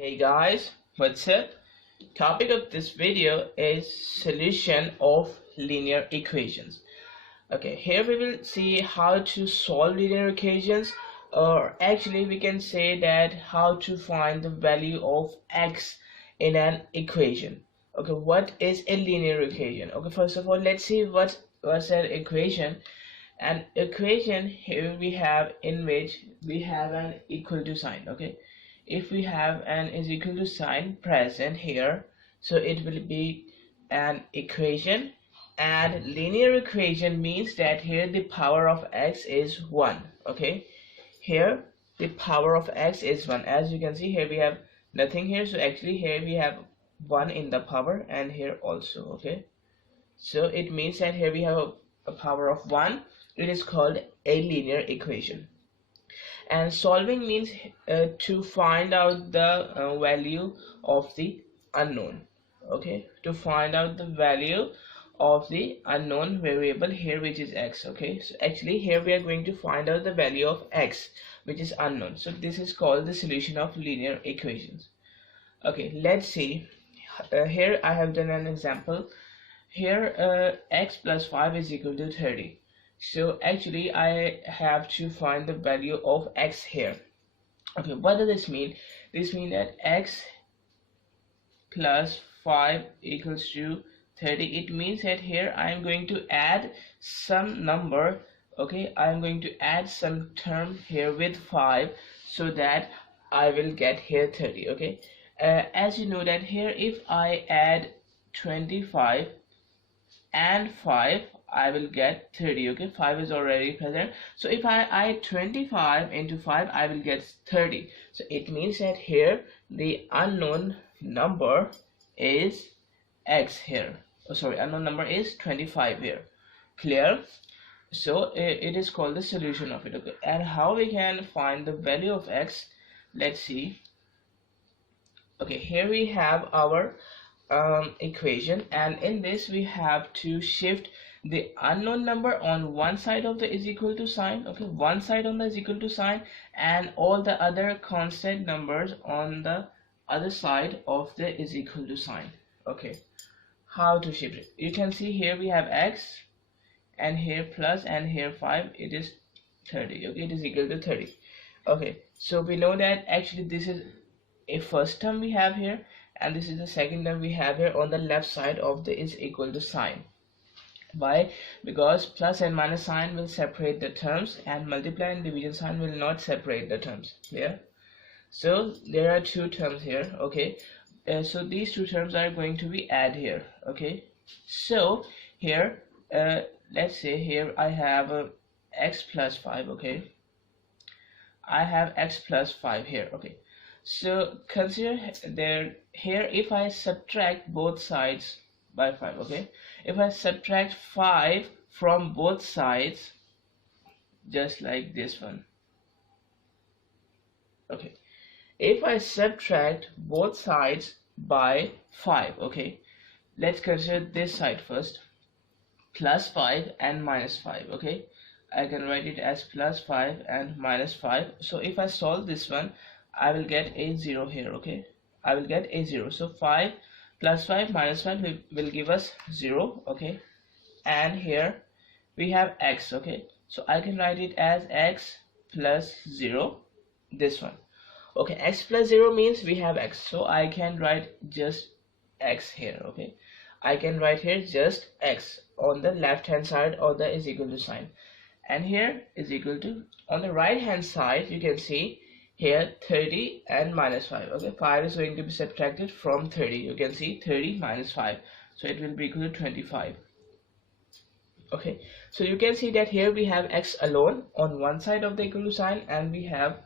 Hey guys, what's up? Topic of this video is solution of linear equations. Okay, here we will see how to solve linear equations, or actually we can say that how to find the value of x in an equation. Okay, what is a linear equation? Okay, first of all, let's see what's an equation. An equation here we have in which we have an equal to sign. Okay, if we have an is equal to sign present here, so it will be an equation. And linear equation means that here the power of x is 1. Okay, here the power of x is 1. As you can see, here we have nothing here, so actually here we have 1 in the power, and here also. Okay, so it means that here we have a power of 1. It is called a linear equation. And solving means to find out the value of the unknown. Okay, to find out the value of the unknown variable here, which is x. Okay, so actually here we are going to find out the value of x, which is unknown. So this is called the solution of linear equations. Okay, let's see. Here I have done an example. Here x plus 5 is equal to 30. So actually I have to find the value of x here. Okay, what does this mean? This means that x plus 5 equals to 30. It means that here I am going to add some number. Okay, I am going to add some term here with 5, so that I will get here 30. Okay, as you know that here if I add 25 and 5, I will get 30. Okay, 5 is already present, so if I add 25 into 5, I will get 30. So it means that here the unknown number is x here. Oh, sorry, unknown number is 25 here. Clear? So it is called the solution of it. Okay, and how we can find the value of x? Let's see. Okay, here we have our equation, and in this we have to shift the unknown number on one side of the is equal to sign. Okay, one side on the is equal to sign, and all the other constant numbers on the other side of the is equal to sign. Okay, how to shift it? You can see here we have x, and here plus, and here 5. It is 30. Okay, it is equal to 30. Okay, so we know that actually this is a first term we have here, and this is the second term we have here on the left side of the is equal to sign. Why? Because plus and minus sign will separate the terms, and multiply and division sign will not separate the terms. Clear? So there are two terms here. Okay, so these two terms are going to be add here. Okay, so here let's say here I have x plus 5. Okay, I have x plus 5 here. Okay, so consider there here if I subtract both sides by 5. Okay, if I subtract 5 from both sides, just like this one. Okay, if I subtract both sides by 5. Okay, let's consider this side first, plus 5 and minus 5. Okay, I can write it as plus 5 and minus 5. So if I solve this one, I will get a 0 here. Okay, I will get a 0. So 5 plus 5 minus 5 will give us 0. Okay, and here we have x. Okay, so I can write it as x plus 0, this one. Okay, x plus 0 means we have x, so I can write just x here. Okay, I can write here just x on the left hand side of the is equal to sign, and here is equal to, on the right hand side you can see here 30 and minus 5. Okay, 5 is going to be subtracted from 30. You can see 30 minus 5, so it will be equal to 25. Okay, so you can see that here we have x alone on one side of the equal to sign, and we have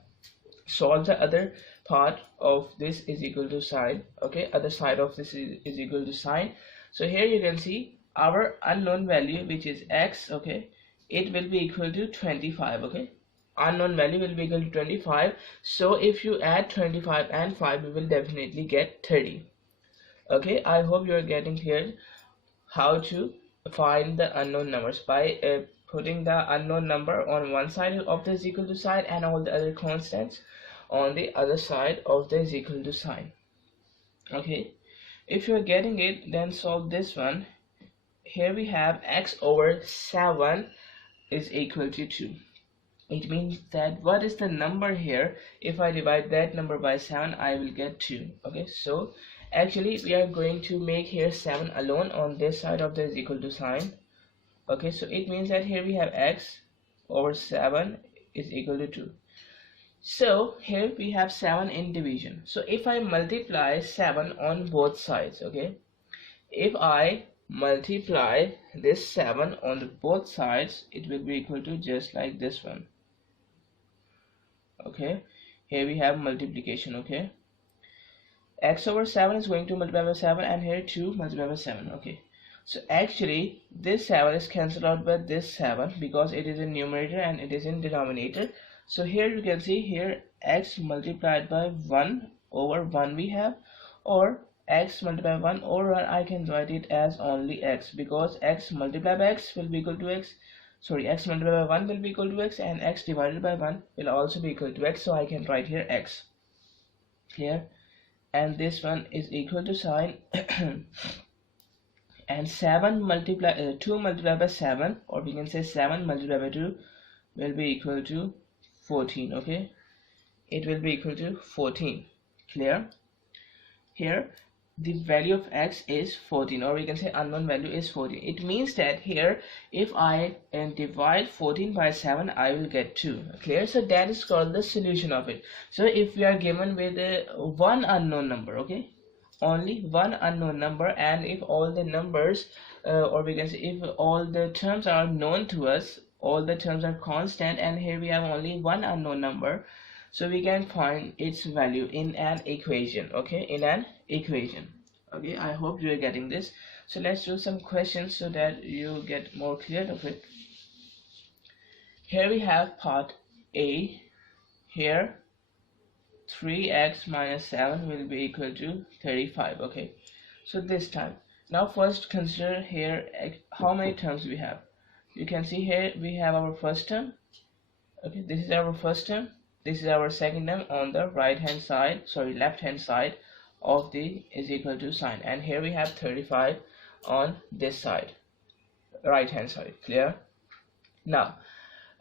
solved the other part of this is equal to sign. Okay, other side of this is equal to sign. So here you can see our unknown value, which is x. Okay, it will be equal to 25. Okay, unknown value will be equal to 25. So if you add 25 and 5, you will definitely get 30. Okay, I hope you are getting clear how to find the unknown numbers by putting the unknown number on one side of the is equal to sign and all the other constants on the other side of the is equal to sign. Okay, if you're getting it, then solve this one. Here we have x over 7 is equal to 2. It means that what is the number here? If I divide that number by 7, I will get 2. Okay, so actually we are going to make here 7 alone on this side of the is equal to sign. Okay, so it means that here we have x over 7 is equal to 2. So here we have 7 in division. So if I multiply 7 on both sides, okay, if I multiply this 7 on the both sides, it will be equal to just like this one. Okay, here we have multiplication. Okay, x over 7 is going to multiply by 7, and here 2 multiply by 7. Okay, so actually this 7 is cancelled out by this 7 because it is in numerator and it is in denominator. So here you can see here x multiplied by 1 over 1 we have, or x multiplied by 1 over 1, I can write it as only x, because x multiplied by x will be equal to x. Sorry, x multiplied by 1 will be equal to x, and x divided by 1 will also be equal to x. So I can write here x. Clear? And this one is equal to sign and 7 multiply 2 multiplied by 7, or we can say 7 multiplied by 2 will be equal to 14. Okay, it will be equal to 14. Clear? Here the value of x is 14, or we can say unknown value is 14. It means that here if I divide 14 by 7, I will get 2. Clear? So that is called the solution of it. So if we are given with one unknown number, okay, only one unknown number, and if all the numbers or we can say if all the terms are known to us, all the terms are constant, and here we have only one unknown number, so we can find its value in an equation. Okay, in an equation. Okay, I hope you are getting this. So let's do some questions so that you get more clear of it. Here we have part A. Here 3x minus 7 will be equal to 35. Okay, so this time, now first consider here how many terms we have. You can see here we have our first term. Okay, this is our first term, this is our second term on the right hand side, sorry, left hand side of the is equal to sign, and here we have 35 on this side, right hand side. Clear? Now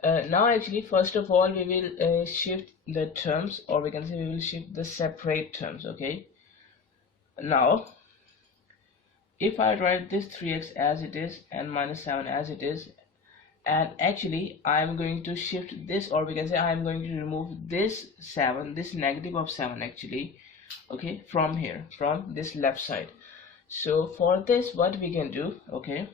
actually first of all we will shift the terms, or we can say we will shift the separate terms. Okay, now if I write this 3x as it is and minus 7 as it is, and actually I am going to shift this, or we can say I am going to remove this 7, this negative of 7 actually, okay, from here, from this left side. So for this what we can do, okay,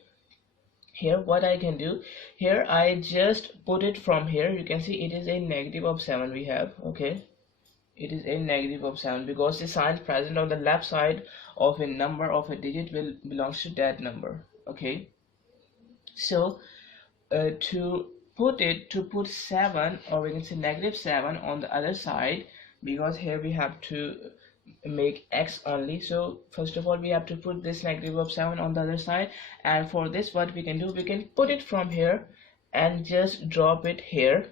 here what I can do, here I just put it from here. You can see it is a negative of 7 we have. Okay, it is a negative of 7 because the sign present on the left side of a number, of a digit, will belongs to that number. Okay, so to put 7, or we can say negative 7 on the other side, because here we have to make x only, so first of all we have to put this negative of 7 on the other side, and for this what we can do, we can put it from here and just drop it here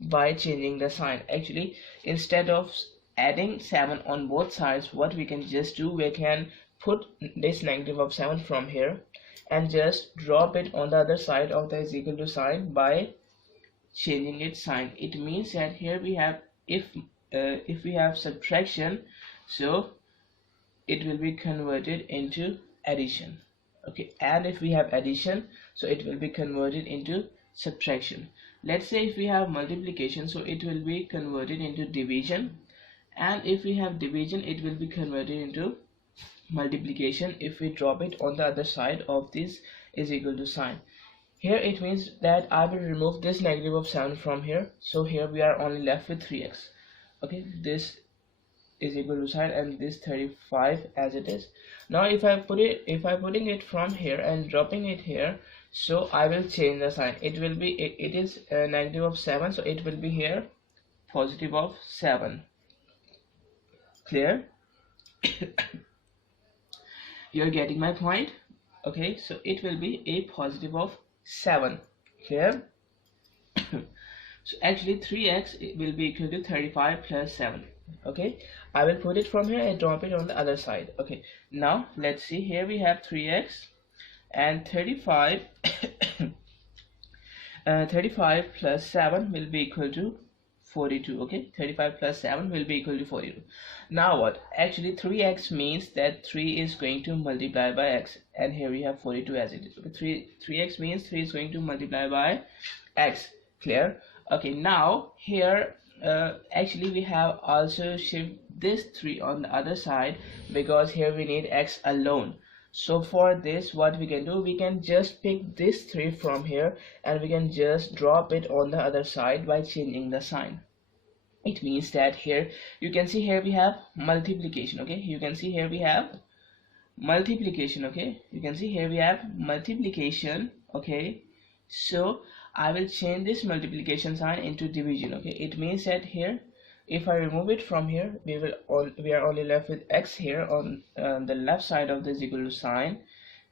by changing the sign. Actually, instead of adding 7 on both sides, what we can just do, we can put this negative of 7 from here and just drop it on the other side of the is equal to sign by changing its sign. It means that here we have, if we have subtraction, so it will be converted into addition. Okay, and if we have addition, so it will be converted into subtraction. Let's say if we have multiplication, so it will be converted into division, and if we have division, it will be converted into multiplication if we drop it on the other side of this is equal to sign. Here it means that I will remove this negative of 7 from here, so here we are only left with 3x. Okay, this is equal to sign and this 35 as it is. Now if I putting it from here and dropping it here, so I will change the sign. It will be it is a negative of 7, so it will be here positive of 7. Clear? You're getting my point? Okay, so it will be a positive of 7. Clear? So actually 3x will be equal to 35 plus 7. Okay, I will put it from here and drop it on the other side. Okay, now let's see, here we have 3x and 35 35 plus 7 will be equal to 42. Okay, 35 plus 7 will be equal to 42. Now what, actually 3x means that 3 is going to multiply by x, and here we have 42 as it is. Okay, 3x means 3 is going to multiply by x. Clear? Okay, now here actually we have also shift this 3 on the other side, because here we need x alone. So for this, what we can do, we can just pick this 3 from here and we can just drop it on the other side by changing the sign. It means that here you can see, here we have multiplication. Okay, you can see here we have multiplication. Okay, you can see here we have multiplication. Okay, so I will change this multiplication sign into division. Okay, it means that here if I remove it from here, we are only left with x here on the left side of this equal to sign,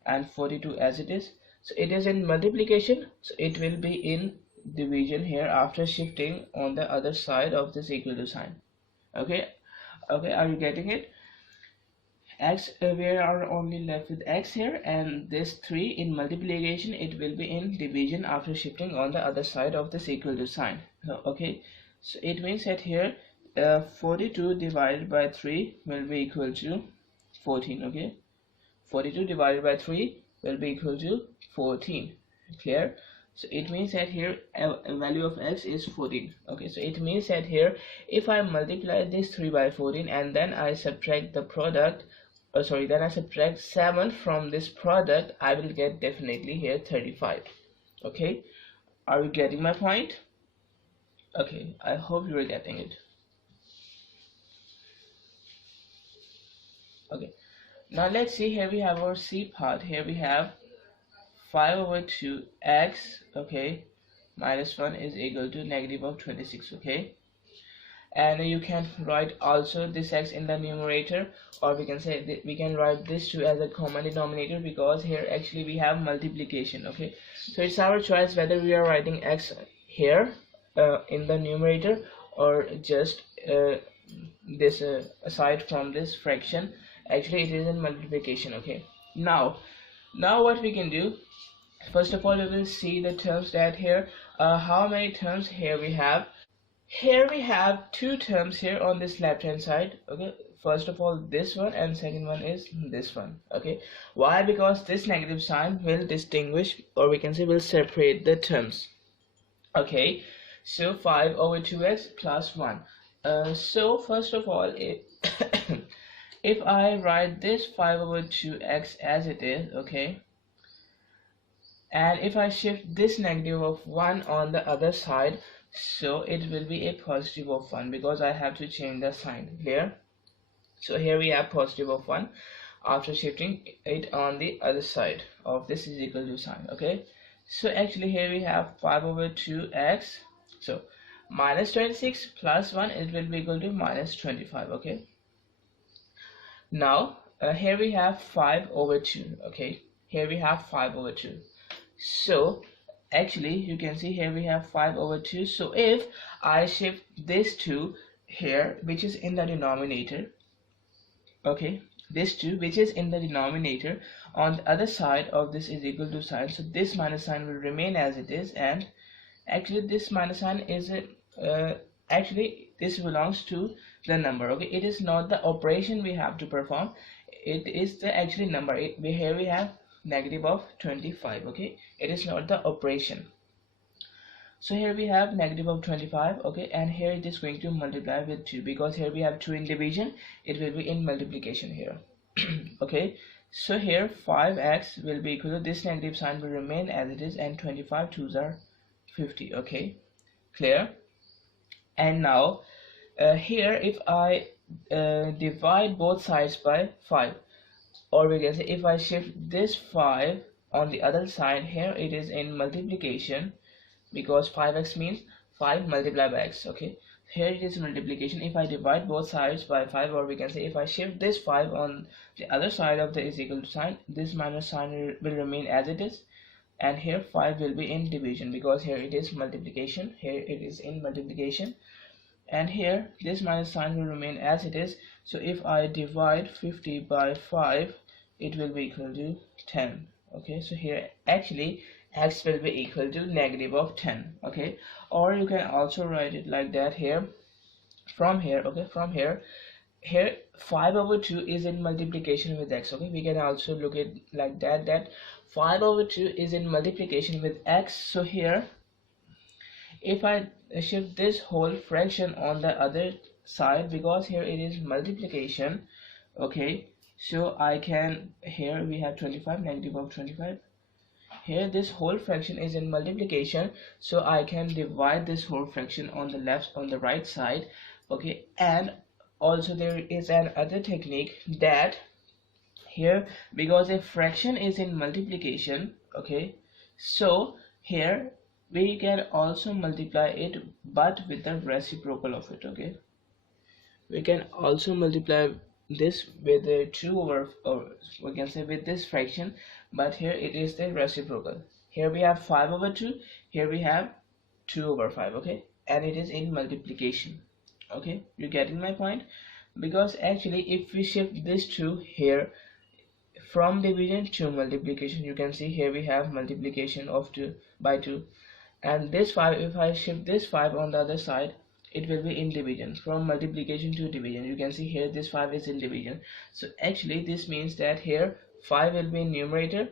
and 42 as it is. So it is in multiplication, so it will be in division here after shifting on the other side of this equal to sign. Okay, are you getting it? X, we are only left with x here, and this 3 in multiplication, it will be in division after shifting on the other side of this equal to sign. Okay, so it means that here 42 divided by 3 will be equal to 14. Okay, 42 divided by 3 will be equal to 14. Clear? So it means that here a value of x is 14. Okay, so it means that here if I multiply this 3 by 14 and then I subtract the product, then I subtract 7 from this product, I will get definitely here 35. Okay, are you getting my point? Okay, I hope you are getting it. Okay, now let's see, here we have our C part. Here we have 5 over 2x, okay, minus 1 is equal to negative of 26. Okay, and you can write also this x in the numerator, or we can say that we can write this 2 as a common denominator, because here actually we have multiplication. Okay, so it's our choice whether we are writing x here in the numerator, or just this aside from this fraction. Actually it is in multiplication. Okay, now what we can do, first of all we will see the terms that here how many terms here we have. Here we have 2 terms here on this left hand side. Okay, first of all this one, and second one is this one. Okay, why? Because this negative sign will distinguish, or we can say will separate the terms. Okay, so 5 over 2x plus 1. So first of all, if I write this 5 over 2x as it is, okay, and if I shift this negative of 1 on the other side, so it will be a positive of 1, because I have to change the sign. Clear? So here we have positive of 1 after shifting it on the other side of this is equal to sign. Okay, so actually here we have 5 over 2x, so minus 26 plus 1, it will be equal to minus 25. Okay, now here we have 5 over 2. Okay, here we have 5 over 2. So actually you can see here we have 5 over 2. So if I shift this 2 here, which is in the denominator, okay, this 2 which is in the denominator on the other side of this is equal to sign, so this minus sign will remain as it is, and actually this minus sign is actually this belongs to the number. Okay, it is not the operation we have to perform, it is the actually number. Here we have negative of 25. Okay, it is not the operation. So here we have negative of 25. Okay, and here it is going to multiply with 2, because here we have 2 in division, it will be in multiplication here. Okay, so here 5x will be equal to this negative sign will remain as it is, and 25 2s are 50. Okay, clear? And now here if I divide both sides by 5, or we can say if I shift this 5 on the other side, here it is in multiplication, because 5x means 5 multiplied by x. Okay, here it is multiplication. If I divide both sides by 5, or we can say if I shift this 5 on the other side of the is equal to sign, this minus sign will remain as it is. and here 5 will be in division, because here it is multiplication, here it is in multiplication, and here this minus sign will remain as it is. So if I divide 50 by 5, it will be equal to 10. Okay, so here actually x will be equal to negative of 10. Okay, or you can also write it like that here, from here. Okay, from here, 5 over 2 is in multiplication with x. Okay, we can also look at like that, that 5 over 2 is in multiplication with x. So here if I shift this whole fraction on the other side, because here it is multiplication, okay, so I can, here we have 25, negative of 25. Here this whole fraction is in multiplication, so I can divide this whole fraction on the left, on the right side. Okay, and also there is another technique, that here, because a fraction is in multiplication, okay, so here we can also multiply it, but with the reciprocal of it. Okay, we can also multiply this with a 2 over, or we can say with this fraction, but here it is the reciprocal. Here we have 5 over 2, here we have 2 over 5. Okay, and it is in multiplication. Okay, you getting my point? Because actually if we shift this 2 here from division to multiplication, you can see here we have multiplication of 2 by 2, and this 5, if I shift this 5 on the other side, it will be in division, from multiplication to division. You can see here this 5 is in division. So actually this means that here 5 will be in numerator,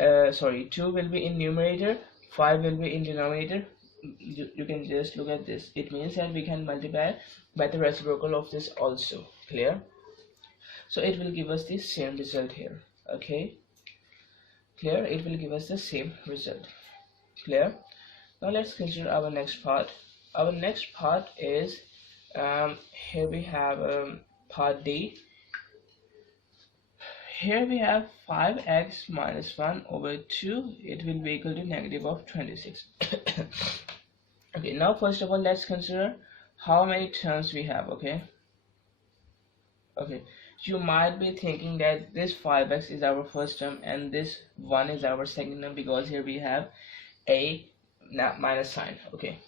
2 will be in numerator, 5 will be in denominator. You can just look at this. It means that we can multiply by the reciprocal of this also. Clear? So it will give us the same result here. Okay, clear? It will give us the same result. Clear? Now let's consider our next part. Our next part is, here we have part D. Here we have 5x minus 1 over 2, it will be equal to negative of 26. Okay, now first of all let's consider how many terms we have. Okay, you might be thinking that this 5x is our first term and this 1 is our second term, because here we have a minus sign. Okay,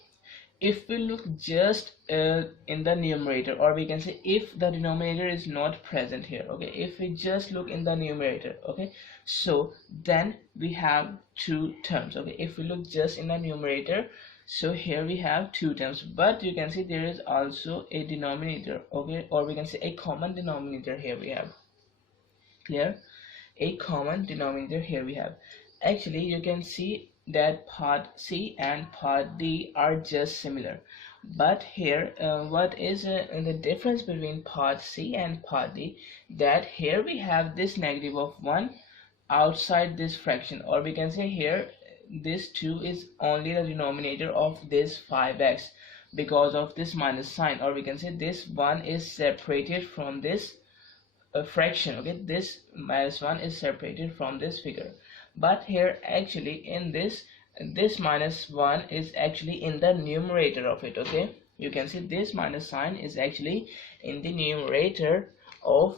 if we look just in the numerator, or we can say if the denominator is not present here, okay, if we just look in the numerator, okay, so then we have two terms. Okay, if we look just in the numerator, so here we have two terms, but you can see there is also a denominator. Okay, or we can say a common denominator here we have. Clear? A common denominator here we have. Actually you can see that part C and part D are just similar, but here what is the difference between part C and part D, that here we have this negative of 1 outside this fraction, or we can say here this 2 is only the denominator of this 5x because of this minus sign, or we can say this 1 is separated from this fraction. Okay, this minus 1 is separated from this figure, but here actually in this minus 1 is actually in the numerator of it. Okay, you can see this minus sign is actually in the numerator of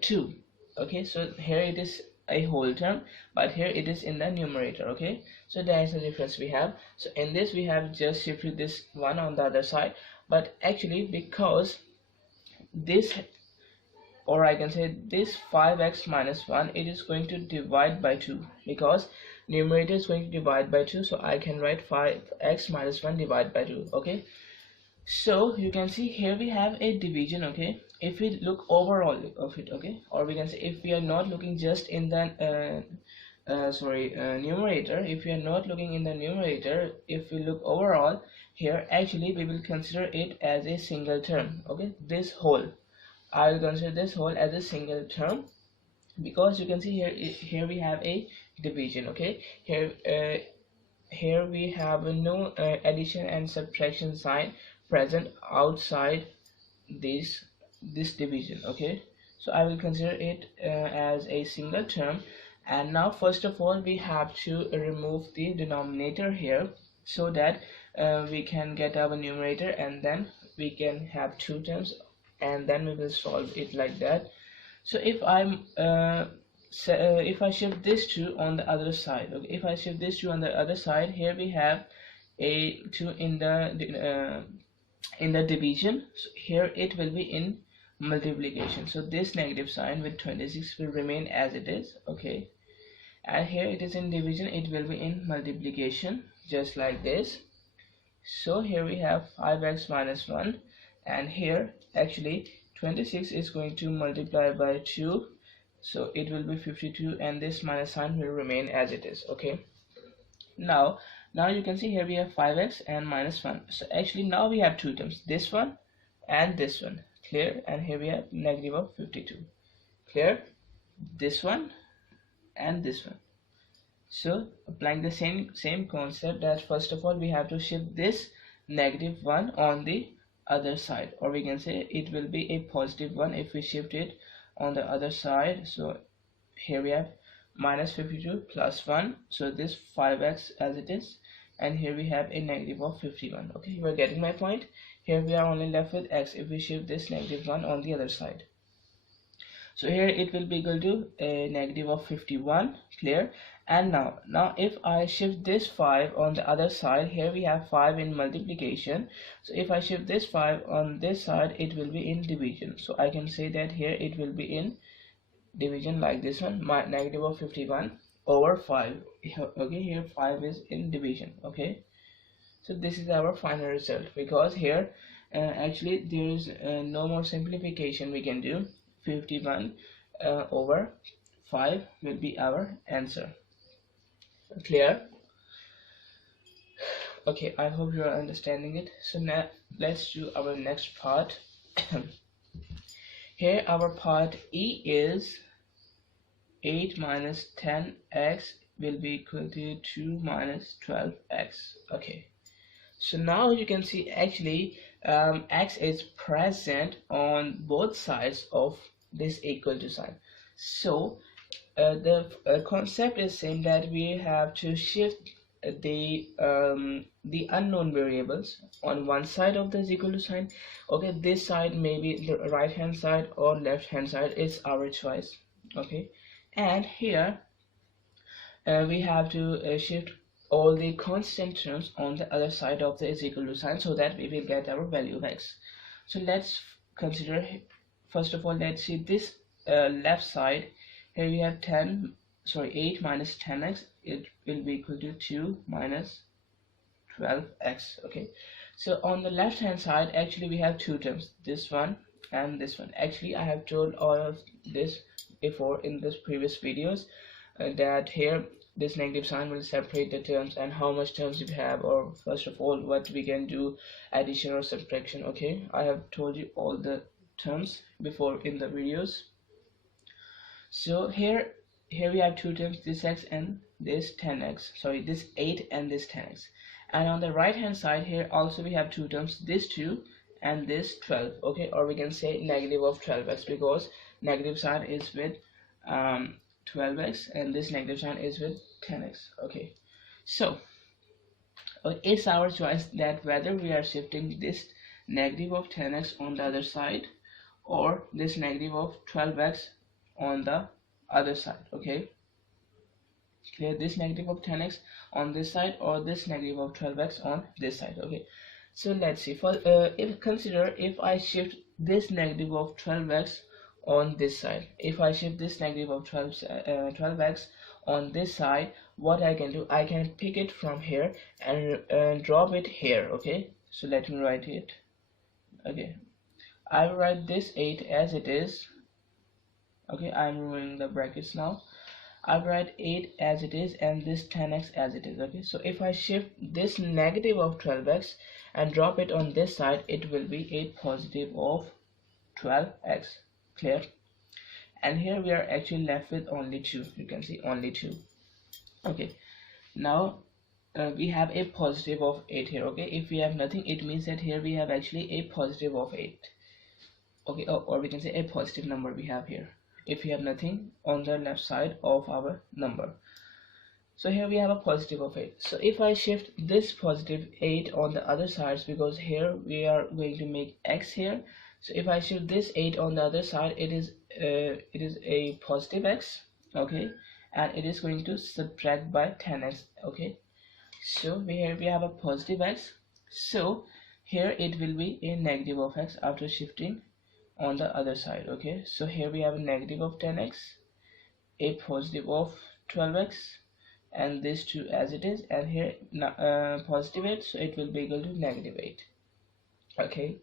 2. Okay, so here it is a whole term, but here it is in the numerator. Okay, so that is the difference we have. So in this we have just shifted this 1 on the other side, but actually because this, or I can say this 5x minus 1, it is going to divide by 2, because numerator is going to divide by 2, so I can write 5x minus 1 divided by 2. Okay, so you can see here we have a division. Okay, if we look overall of it, okay, or we can say if we are not looking just in the numerator, if we are not looking in the numerator, if we look overall here, actually we will consider it as a single term. Okay, this whole, I will consider this whole as a single term, because you can see here we have a division. Okay, here we have no addition and subtraction sign present outside this division. Okay, so I will consider it as a single term. And now first of all we have to remove the denominator here, so that we can get our numerator, and then we can have two terms, and then we will solve it like that. So if I'm So if I shift this 2 on the other side, okay, if I shift this 2 on the other side, here we have a 2 in the division, so here it will be in multiplication, so this negative sign with 26 will remain as it is, okay, and here it is in division, it will be in multiplication, just like this. So here we have 5x minus 1, and here actually 26 is going to multiply by 2, so it will be 52, and this minus sign will remain as it is, okay. Now you can see here we have 5x and minus 1, so actually now we have two terms, this one and this one, clear, and here we have negative of 52, clear, this one and this one. So applying the same concept, that first of all we have to shift this negative 1 on the other side, or we can say it will be a positive 1 if we shift it on the other side. So here we have minus 52 plus 1, so this 5x as it is, and here we have a negative of 51, okay, you are getting my point. Here we are only left with x if we shift this negative 1 on the other side. So here it will be equal to a negative of 51, clear. And now if I shift this 5 on the other side, here we have 5 in multiplication, so if I shift this 5 on this side, it will be in division, so I can say that here it will be in division like this one, my negative of 51 over 5, okay, here 5 is in division, okay. So this is our final result, because here actually there is no more simplification we can do. 51 over 5 will be our answer, clear. Okay, I hope you are understanding it. So now let's do our next part. Here our part E is 8 minus 10x will be equal to 2 minus 12x, okay. So now you can see actually x is present on both sides of this equal to sign. So the concept is same, that we have to shift the unknown variables on one side of this equal to sign, okay. This side may be the right hand side or left hand side, it's our choice, okay. And here we have to shift all the constant terms on the other side of the is equal to sign, so that we will get our value of x. So let's consider, first of all, let's see this left side. Here we have 8 minus 10x, it will be equal to 2 minus 12x, okay. So on the left hand side actually we have two terms, this one and this one. Actually I have told all of this before in this previous videos, that here this negative sign will separate the terms and how much terms you have, or first of all what we can do, addition or subtraction, okay. I have told you all the terms before in the videos. So here we have two terms, this x and this 10x, sorry, this 8 and this 10x. And on the right hand side here also we have two terms, this 2 and this 12, okay, or we can say negative of 12x, because negative sign is with 12x and this negative sign is with 10x, okay. So it's our choice that whether we are shifting this negative of 10x on the other side or this negative of 12x on the other side, okay, clear, this negative of 10x on this side or this negative of 12x on this side, okay. So let's see, for consider if I shift this negative of 12x on this side, if I shift this negative of 12x on this side, what I can do, I can pick it from here and drop it here, okay. So let me write it, okay. I will write this 8 as it is, okay. I'm removing the brackets now. I'll write 8 as it is and this 10x as it is, okay. So if I shift this negative of 12x and drop it on this side, it will be a positive of 12x, clear. And here we are actually left with only 2, you can see only 2, okay. Now we have a positive of 8 here, okay. If we have nothing, it means that here we have actually a positive of 8, okay, or we can say a positive number we have here if we have nothing on the left side of our number. So here we have a positive of 8. So if I shift this positive 8 on the other sides, because here we are going to make x here, so if I shift this 8 on the other side, it is a positive x. okay, and it is going to subtract by 10x, okay. So here we have a positive x, so here it will be a negative of x after shifting on the other side, okay. So here we have a negative of 10x, a positive of 12x, and this 2 as it is, and here positive 8, so it will be equal to negative 8, okay.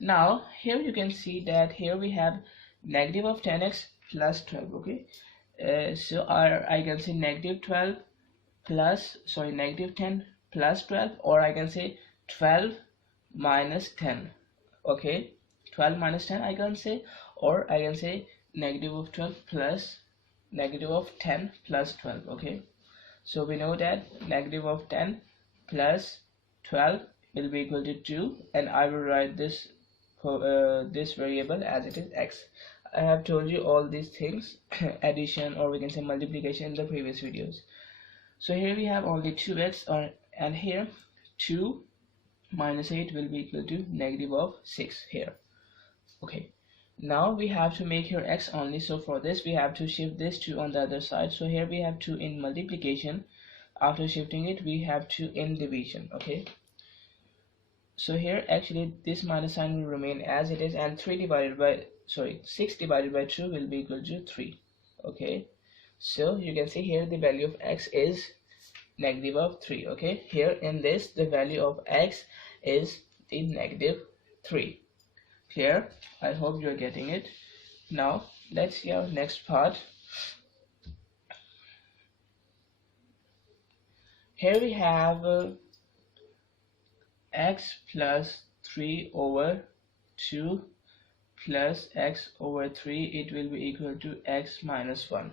Now here you can see that here we have negative of 10x plus 12, okay. So I can say negative 12 plus, sorry, negative 10 plus 12, or I can say 12 minus 10, okay. 12 minus 10 I can say, or I can say negative of 12 plus negative of 10 plus 12, okay. So we know that negative of 10 plus 12 will be equal to 2, and I will write this this variable as it is x. I have told you all these things addition, or we can say multiplication, in the previous videos. So here we have only 2x, and here 2 minus 8 will be equal to negative of 6 here, okay. Now we have to make here x only, so for this we have to shift this 2 on the other side. So here we have 2 in multiplication, after shifting it we have 2 in division, okay. So here actually this minus sign will remain as it is, and 6 divided by 2 will be equal to 3, okay. So you can see here the value of x is negative of 3, okay. Here in this the value of x is the negative 3. Clear? I hope you're getting it. Now let's see our next part. Here we have x plus 3 over 2 plus x over 3, it will be equal to x minus 1,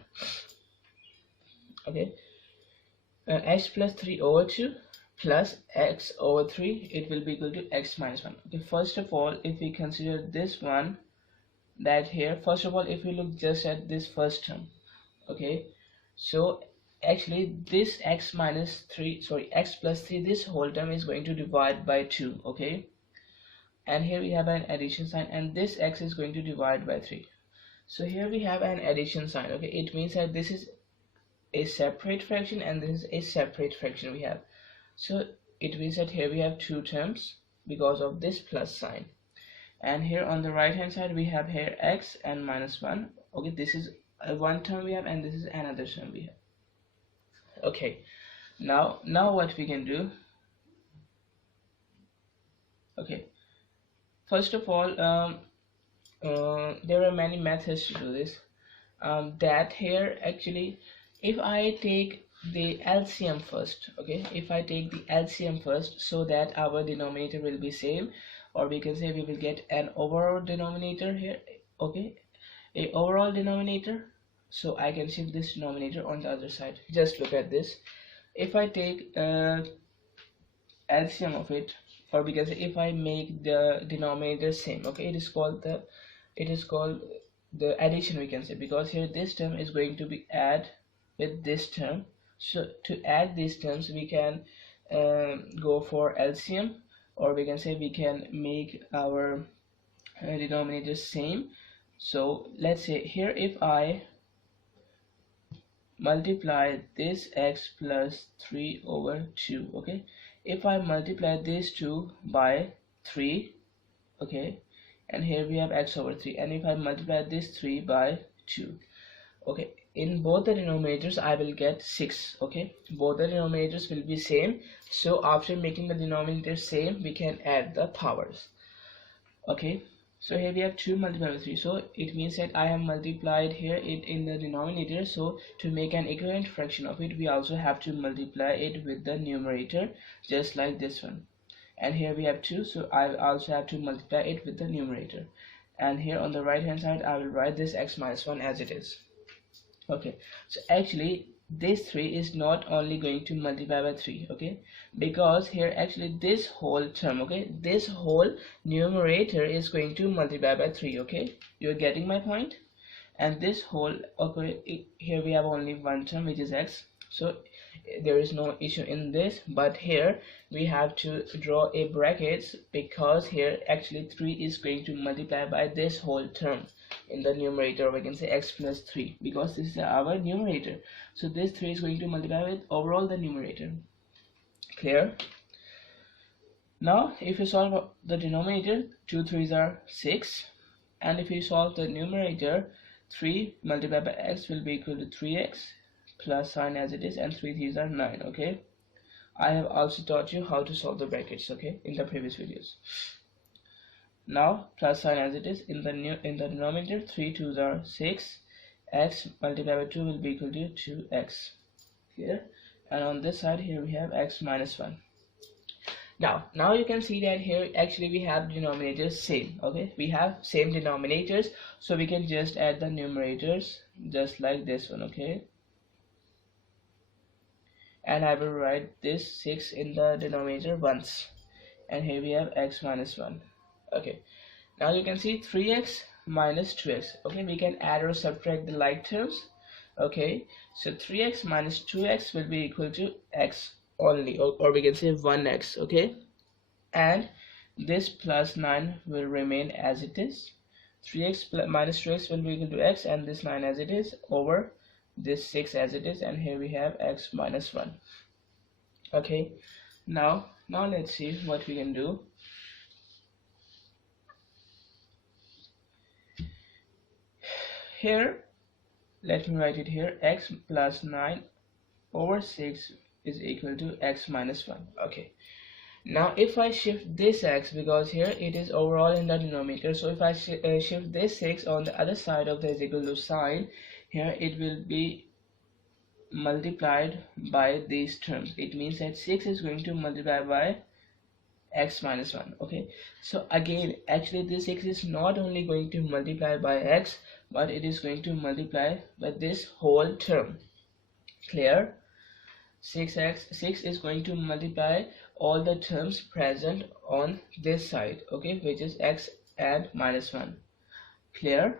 okay. X plus 3 over 2 plus x over 3, it will be equal to x minus 1, okay. First of all, if we consider this one, that here, first of all, if we look just at this first term, okay, so actually this x minus 3, sorry, x plus 3, this whole term is going to divide by 2, okay, and here we have an addition sign, and this x is going to divide by 3. So here we have an addition sign, okay. It means that this is a separate fraction and this is a separate fraction we have. So it means that here we have two terms because of this plus sign, and here on the right hand side we have here x and minus 1, okay. This is one term we have, and this is another term we have, okay. Now what we can do, okay, first of all, there are many methods to do this. That here actually, if I take the LCM first, okay, if I take the LCM first, so that our denominator will be same, or we can say we will get an overall denominator here, okay, a overall denominator. So I can shift this denominator on the other side. Just look at this. If I take LCM of it, or we can say if I make the denominator same, okay, it is called the addition, we can say, because here this term is going to be add with this term. So to add these terms we can go for LCM, or we can say we can make our denominator same. So let's say here if I multiply this x plus 3 over 2, okay, if I multiply these two by 3, okay, and here we have x over 3, and if I multiply this 3 by 2, okay, in both the denominators I will get 6, okay, both the denominators will be same. So after making the denominator same, we can add the powers, okay. So here we have 2 multiplied by 3, so it means that I have multiplied here it in the denominator. So to make an equivalent fraction of it, we also have to multiply it with the numerator, just like this one. And here we have 2, so I also have to multiply it with the numerator. And here on the right hand side I will write this x minus 1 as it is, okay. So actually this 3 is not only going to multiply by 3, okay, because here actually this whole term, okay, this whole numerator is going to multiply by 3, okay, you're getting my point. And this whole, okay, here we have only one term which is x, so there is no issue in this, but here we have to draw a brackets, because here actually 3 is going to multiply by this whole term. in the numerator, or we can say x plus 3, because this is our numerator. So this 3 is going to multiply with overall the numerator. Clear? Now if you solve the denominator, 2 3s are 6, and if you solve the numerator, 3 multiplied by x will be equal to 3x plus sign as it is, and 3 3s are 9. Okay, I have also taught you how to solve the brackets, okay, in the previous videos. Now plus sign as it is, in the denominator, 3 2s are 6, x multiplied by 2 will be equal to 2x. Here, and on this side here we have x minus 1. Now you can see that here actually we have denominators same. Okay, we have same denominators, so we can just add the numerators just like this one. Okay, and I will write this 6 in the denominator once, and here we have x minus 1. Okay, now you can see 3x minus 2x. Okay, we can add or subtract the like terms. Okay, so 3x minus 2x will be equal to x only, or we can say 1x. Okay, and this plus 9 will remain as it is. 3x minus 2x will be equal to x, and this 9 as it is over this 6 as it is, and here we have x minus 1. Okay, now let's see what we can do. Here, let me write it here, x plus 9 over 6 is equal to x minus 1. Okay, now if I shift this x, because here it is overall in the denominator, so if I shift this 6 on the other side of the is equal to sign, here it will be multiplied by these terms. It means that 6 is going to multiply by x minus 1. Okay, so again actually this 6 is not only going to multiply by x, but it is going to multiply by this whole term. Clear? 6 is going to multiply all the terms present on this side, okay, which is x and minus 1. Clear?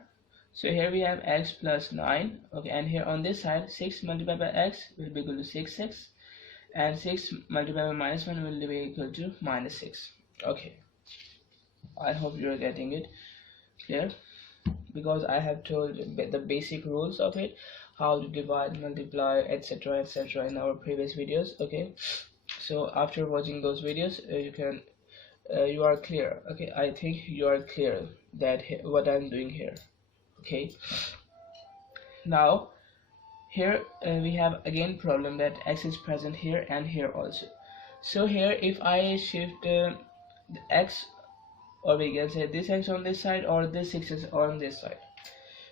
So here we have x plus 9. Okay, and here on this side 6 multiplied by x will be equal to 6x, and 6 multiplied by minus 1 will be equal to minus 6. Okay, I hope you are getting it. Clear? Because I have told the basic rules of it, how to divide, multiply, etc., etc. in our previous videos. Okay, so after watching those videos, you are clear. Okay, I think you are clear that what I'm doing here. Okay, now here we have again problem that x is present here and here also. So here if I shift the x, or we can say this x on this side, or this 6x on this side.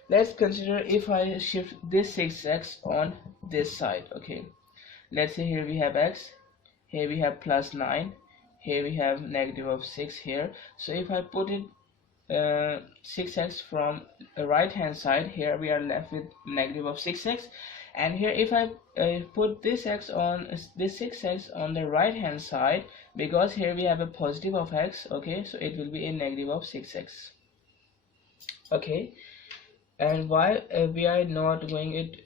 Let's consider if I shift this 6x on this side. Okay, let's say here we have x, here we have plus 9, here we have negative of 6 here. So if I put it 6x from the right hand side, here we are left with negative of 6x, and here if I put this x on this 6x on the right hand side, because here we have a positive of x, okay, so it will be a negative of 6x. Okay, and why we are not putting it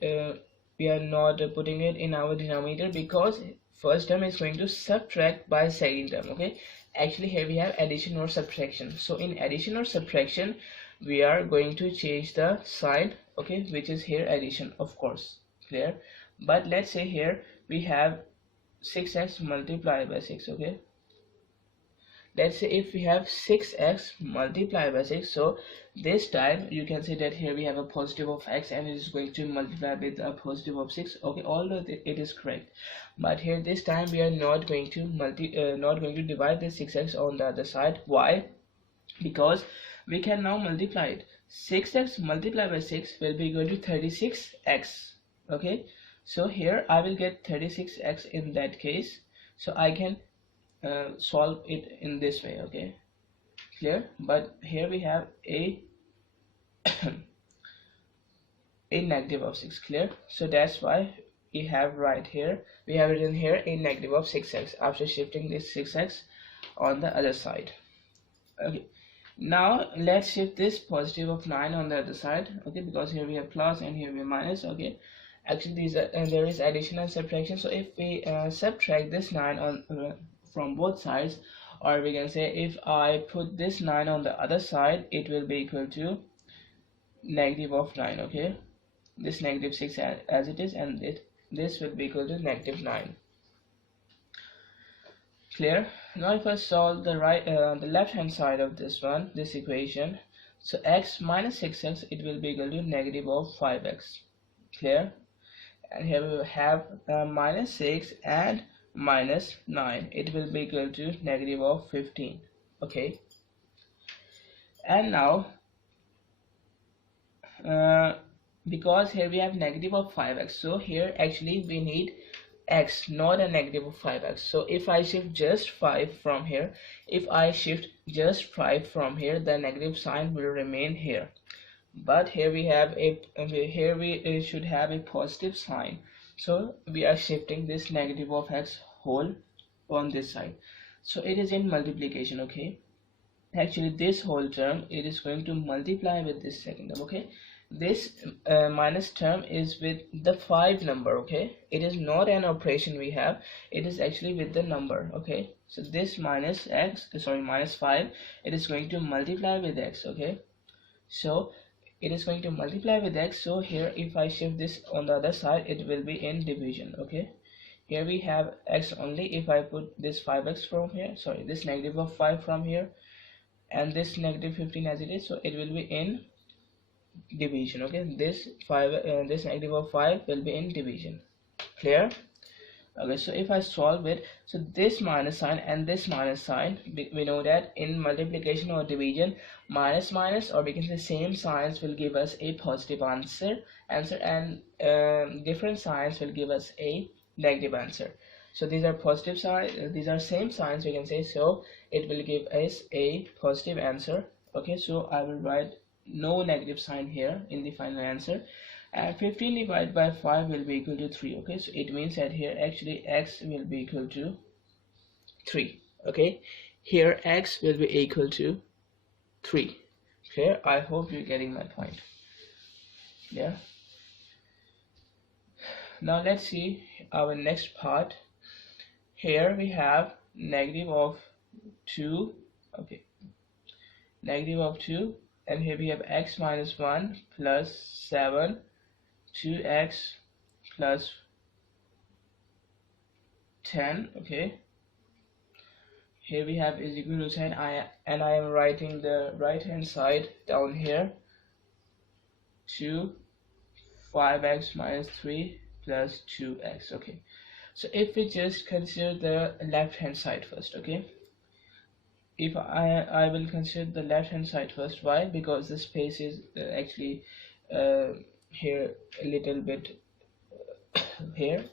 in our denominator? Because first term is going to subtract by second term. Okay, actually here we have addition or subtraction. So in addition or subtraction, we are going to change the sign, okay, which is here addition, of course. Clear? But let's say here we have 6x multiplied by 6. Okay, let's say if we have 6x multiplied by 6, so this time you can say that here we have a positive of x, and it is going to multiply with a positive of 6. Okay, although it is correct, but here this time we are not going to divide this 6x on the other side. Why? Because we can now multiply it. 6x multiplied by 6 will be equal to 36x. Okay, so here I will get 36x in that case, so I can solve it in this way. Okay, clear? But here we have a a negative of 6. Clear? So that's why we have written here a negative of 6x after shifting this 6x on the other side. Okay, now let's shift this positive of 9 on the other side. Okay, because here we have plus and here we have minus. Okay, actually these are, and there is addition and subtraction. So if we subtract this 9 on from both sides, or we can say if I put this 9 on the other side, it will be equal to negative of 9. Okay, this negative 6 as it is, and this will be equal to negative 9. Clear? Now if I solve the the left hand side of this equation, so x minus 6x, it will be equal to negative of 5x. Clear? And here we will have minus 6 and minus 9, it will be equal to negative of 15. Okay, and now because here we have negative of 5x, so here actually we need x, not a negative of 5x. So if I shift just 5 from here, the negative sign will remain here. But here we have we should have a positive sign, so we are shifting this negative of x whole on this side. So it is in multiplication. Okay, actually this whole term, it is going to multiply with this second term. Okay, this minus term is with the 5 number. Okay, it is not an operation we have, it is actually with the number. Okay, so this minus 5, it is going to multiply with x. Okay, so it is going to multiply with x. So here if I shift this on the other side, it will be in division. Okay, here we have x only. If I put this 5x from here, this negative of 5 from here, and this negative 15 as it is, so it will be in division. Okay, this negative of 5 will be in division. Clear? Okay, so if I solve it, so this minus sign and this minus sign, we know that in multiplication or division, minus minus, or we can say same signs, will give us a positive answer, and different signs will give us a negative answer. So these are positive signs, these are same signs, we can say, so it will give us a positive answer. Okay, so I will write no negative sign here in the final answer, and 15 divided by 5 will be equal to 3. Okay, so it means that here actually x will be equal to 3. Okay, here x will be equal to 3. Okay, I hope you're getting my point. Yeah, now let's see our next part. Here we have negative of 2. Okay, negative of 2, and here we have x minus 1 plus 7, 2x plus 10. Okay, here we have is equal to 10. I am writing the right hand side down here. 2 5x minus 3 plus 2x. Okay, so if we just consider the left hand side first. Okay, if I will consider the left hand side first. Why? Because the space is actually here a little bit here.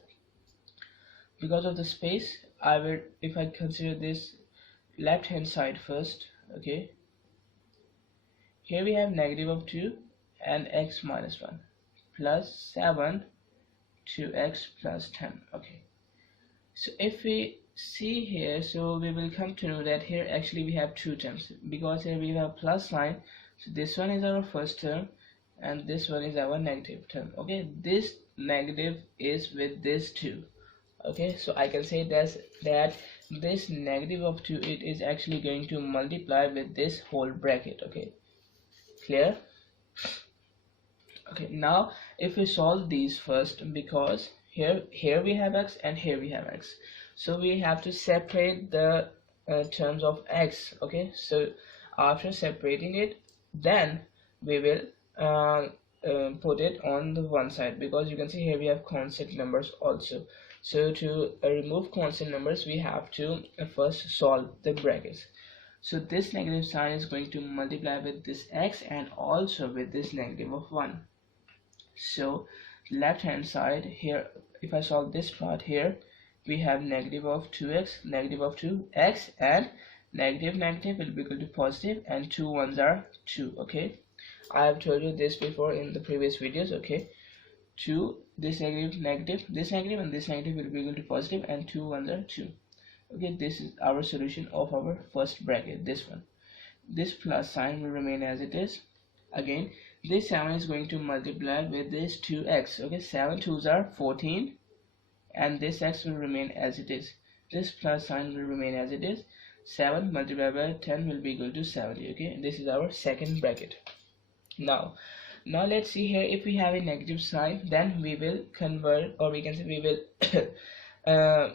Because of the space, I will, if I consider this left hand side first. Okay, here we have negative of 2 and x minus 1 plus 7, 2x plus 10. Okay, so if we see here, so we will come to know that here actually we have two terms, because here we have plus sign. So this one is our first term and this one is our negative term. Okay, this negative is with this 2. Okay, so I can say that this negative of 2, it is actually going to multiply with this whole bracket. Okay, clear? Okay, now if we solve these first, because here we have x and here we have x, so we have to separate the terms of x. Okay, so after separating it, then we will put it on the one side, because you can see here we have constant numbers also. So to remove constant numbers, we have to first solve the brackets. So this negative sign is going to multiply with this x and also with this negative of 1. So left hand side here, if I solve this part here, we have negative of 2x, negative of 2x, and negative will be equal to positive, and 2 ones are 2. Okay, I have told you this before in the previous videos. Okay, 2, this negative, this negative, and this negative will be equal to positive, and 2 ones are 2. Okay, this is our solution of our first bracket, this one. This plus sign will remain as it is. Again, this 7 is going to multiply with this 2x. Okay, 7 2s are 14, and this x will remain as it is. This plus sign will remain as it is. 7 multiplied by 10 will be equal to 70. Okay, this is our second bracket. Now Now let's see here, if we have a negative sign, then we will convert, or we can say we will uh,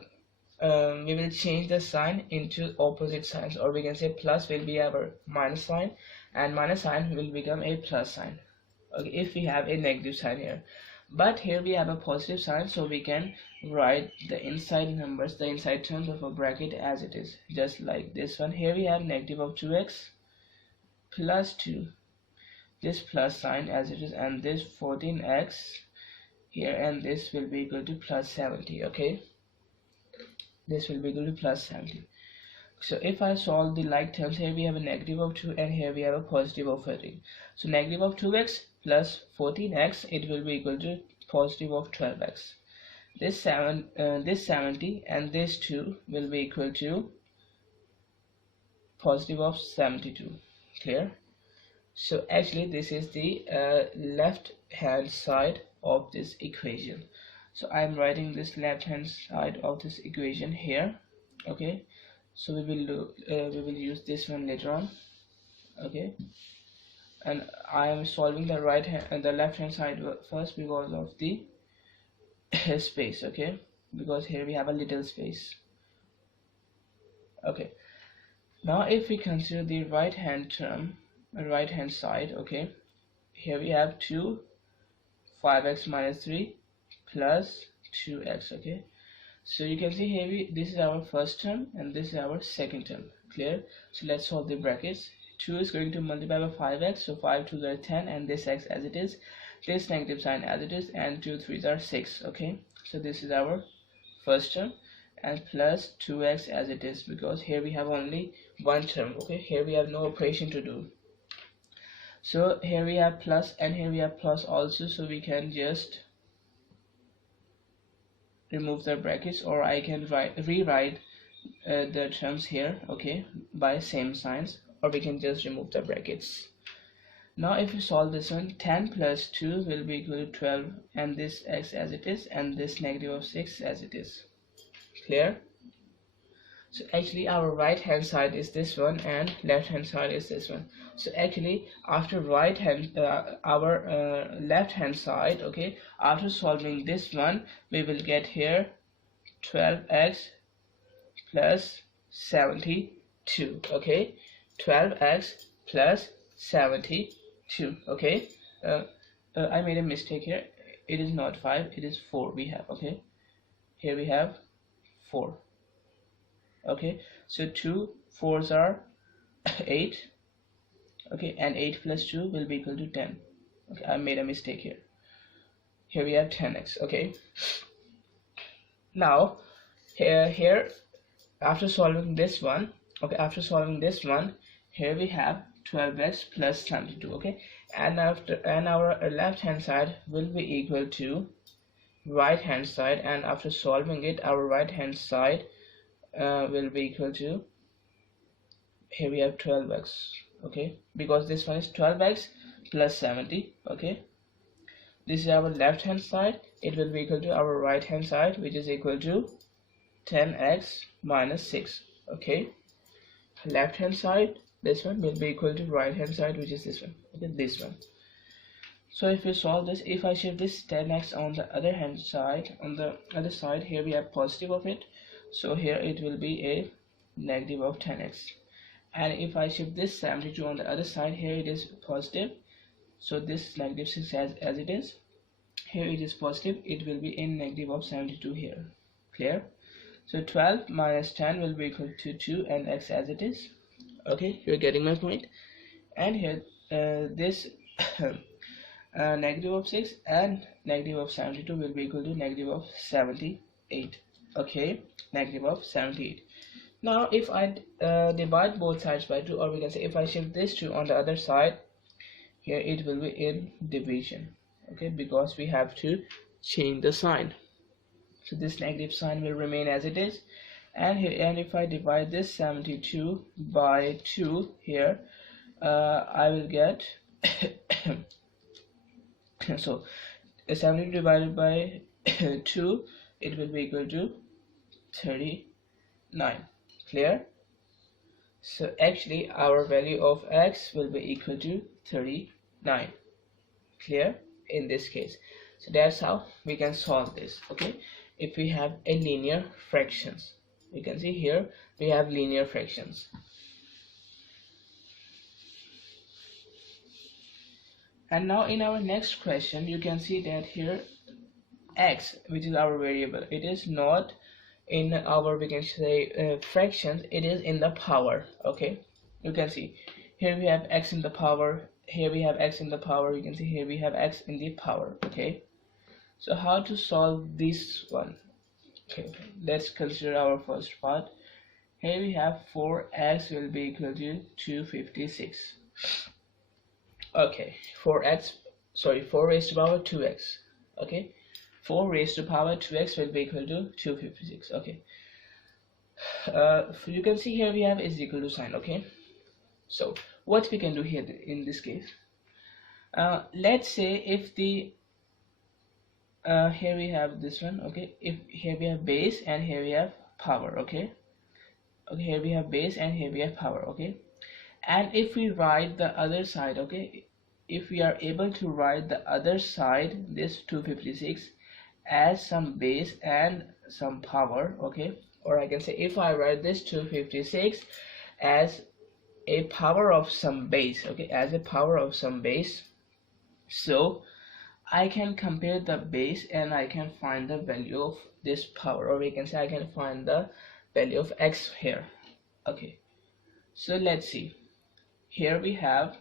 we will change the sign into opposite signs, or we can say plus will be our minus sign and minus sign will become a plus sign. Okay, if we have a negative sign here, but here we have a positive sign, so we can write the inside numbers, the inside terms of a bracket as it is, just like this one. Here we have negative of 2x plus 2, this plus sign as it is, and this 14x here, and this will be equal to plus 70. Okay, this will be equal to plus 70. So if I solve the like terms, here we have a negative of 2 and here we have a positive of 13. So negative of 2x plus 14x, it will be equal to positive of 12x. This 70 and this 2 will be equal to positive of 72. Clear? So actually this is the left hand side of this equation. So I'm writing this left hand side of this equation here. Okay, so we will use this one later on. Okay, and I am solving the right hand and the left hand side first because of the space. Okay, because here we have a little space. Okay, now if we consider the right hand term, right hand side, okay, here we have 2 5x minus 3 plus 2x. Okay, so you can see here this is our first term and this is our second term. Clear? So let's solve the brackets. 2 is going to multiply by 5x, so 5 2s are 10 and this x as it is, this negative sign as it is, and 2 3s are 6. Okay, so this is our first term, and plus 2x as it is, because here we have only one term. Okay, here we have no operation to do. So here we have plus and here we have plus also, so we can just remove the brackets, or I can rewrite the terms here, okay, by same signs, or we can just remove the brackets. Now if we solve this one, 10 plus 2 will be equal to 12, and this x as it is, and this negative of 6 as it is. Clear? So actually our right hand side is this one and left hand side is this one. So actually after right hand our left hand side, okay, after solving this one, we will get here 12x plus 72. Okay, 12x plus 72. Okay, I made a mistake here. It is not 5, it is 4 we have. Okay, here we have 4. Okay, so 2 4s are 8. Okay, and 8 plus 2 will be equal to 10. Okay, I made a mistake here. Here we have 10x. Okay, now here after solving this one, okay, after solving this one, here we have 12x plus 72. Okay, and our left hand side will be equal to right hand side, and after solving it, our right hand side will be equal to, here we have 12x. Okay, because this one is 12x plus 70. Okay, this is our left hand side, it will be equal to our right hand side, which is equal to 10x minus 6. Okay, left hand side, this one, will be equal to right hand side, which is this one. Okay, this one. So if we solve this, if I shift this 10x on the other hand side, on the other side, here we have positive of it, so here it will be a negative of 10x. And if I shift this 72 on the other side, here it is positive, so this negative 6 as it is, here it is positive, it will be in negative of 72 here. Clear? So 12 minus 10 will be equal to 2 and x as it is. Okay, you're getting my point. And here this negative of 6 and negative of 72 will be equal to negative of 78. Okay, negative of 78. Now if I divide both sides by 2, or we can say if I shift this 2 on the other side, here it will be in division. Okay, because we have to change the sign, so this negative sign will remain as it is. And here, and if I divide this 72 by 2 here, I will get so 72 divided by 2, it will be equal to 39. Clear? So actually our value of x will be equal to 39. Clear? In this case, so that's how we can solve this. Okay, if we have a linear fractions, you can see here we have linear fractions. And now in our next question, you can see that here x, which is our variable, it is not in our, we can say, fractions, it is in the power. Okay, you can see here we have x in the power, here we have x in the power, you can see here we have x in the power. Okay, so how to solve this one? Okay, let's consider our first part. Here we have 4x will be equal to 256. Okay, 4 raised to power 2x. Okay, 4 raised to power 2x will be equal to 256. Okay, you can see here we have is equal to sign. Okay, so what we can do here in this case, let's say if the here we have this one. Okay, if here we have base and here we have power. Okay, here we have base and here we have power. Okay, and if we write the other side, okay, if we are able to write the other side, this 256, as some base and some power, okay, or I can say if I write this 256 as a power of some base, okay, as a power of some base, so I can compare the base and I can find the value of this power, or we can say I can find the value of x here. Okay, so let's see. Here we have